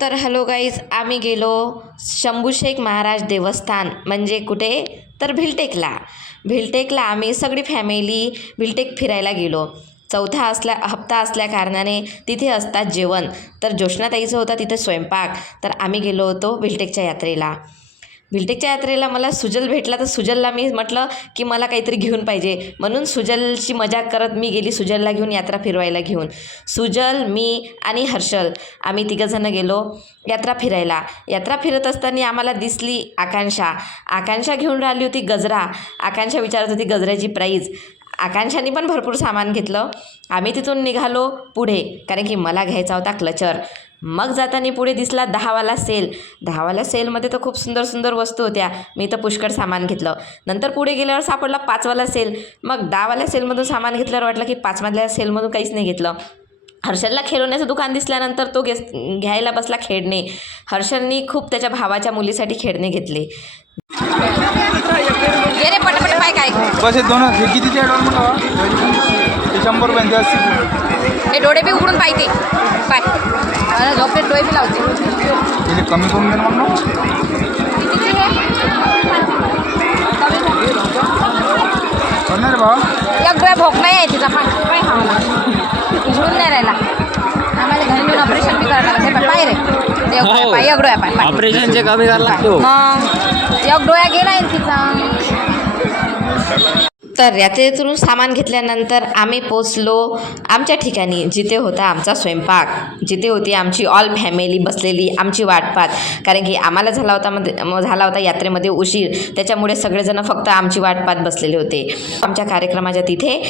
तर hello guys, आम्ही गेलो शंभूशेख महाराज देवस्थान म्हणजे कुठे तर भिलटेकला आम्ही सगळी फॅमिली भिलटेक फिरायला गेलो. चौथा हप्ता असल्या कारणाने तिथे असतात जेवण. तर जोशनाताईचं होता तिथे स्वयंपाक. तर आम्ही गेलो होतो भिलटेकच्या यात्रेला मला सुजल भेटला. तर सुजलला मी म्हटलं की मला काहीतरी घेऊन पाहिजे, म्हणून सुजलची मजाक करत मी गेली सुजलला घेऊन यात्रा फिरवायला घेऊन. सुजल, मी आणि हर्षल आम्ही तिघंजणं गेलो यात्रा फिरायला. यात्रा फिरत असताना आम्हाला दिसली आकांक्षा घेऊन राहिली होती गजरा. आकांक्षा विचारत होती गजऱ्याची प्राईज. आकांक्षाने पण भरपूर सामान घेतलं. आम्ही तिथून निघालो पुढे, कारण की मला घ्यायचा होता क्लचर. मग जाताना पुढे दिसला 10वाला सेलमध्ये तर खूप सुंदर वस्तू होत्या. मी तर पुष्कळ सामान घेतलं. नंतर पुढे गेल्यावर सापडला 5वाला सेल. मग 10वाल्या सेलमधून सामान घेतल्यावर वाटलं की 5मधल्या सेलमधून काहीच नाही घेतलं. हर्षलला खेळण्याचं दुकान दिसल्यानंतर तो घ्यायला बसला खेळणे. हर्षलनी खूप त्याच्या भावाच्या मुलीसाठी खेळणे घेतले. रे पटपट पाय काय बस हे दोन हे कितीचे ॲडवान्स म्हणा ते 100 रुपयांचे असतील. हे डोळे बी उघडून पाहिजे पाय झोपले डोळे बी लावते. हे कमी करून देणार मग कितीचे हे करणार भावा. एक डोळा भोक नाही आहे तिचा पाय उघडून नाही राहिला. आम्हाला घरी नेऊन ऑपरेशन बी करायला लागते. पाय रे एक डोळा पाय ऑपरेशनचे कमी करायला लागतो. एक डोळा गेला आहे तिचा. तर यात्रेतून सामान घेतल्यानंतर आम्ही पोचलो आमच्या ठिकाणी, जिथे होता आमचा स्वयंपाक, जिथे होती आमची ऑल फॅमिली बसलेली आमची वाट पाहत. कारण की आम्हाला झाला होता यात्रेमध्ये उशीर, त्याच्यामुळे सगळेजण फक्त आमची वाट पाहत बसलेले होते आमच्या कार्यक्रमाच्या तिथे.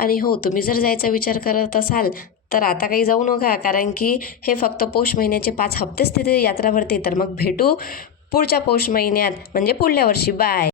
आणि हो, तुम्ही जर जायचा विचार करत असाल तर आता काही जाऊ नका, कारण की हे फक्त पौष महिन्याचे 5 हप्तेच तिथे यात्रा भरते. तर मग भेटू पुढच्या पौष महिन्यात, म्हणजे पुढल्या वर्षी. बाय.